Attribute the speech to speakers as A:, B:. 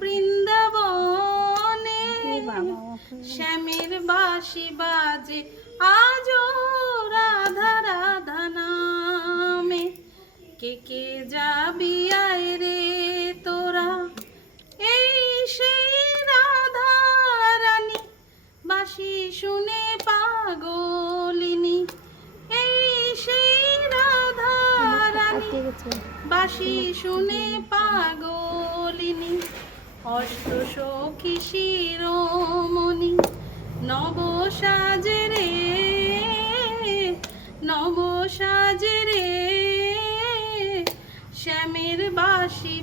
A: বৃন্দাবনে
B: এ
A: শ্যামের বাসি বাজে আজও রাধা রাধা নামে। কে কে যাবি আয় রে তোরা? এই সেই রাধা রানী বাঁশি শুনে পাগলিনী। এই সেই রাধা রানী বাঁশি শুনে পাগলিনী। অষ্ট সখী শিরোমণি নব সাজে রে নব সাজে রে। শ্যামের বাঁশি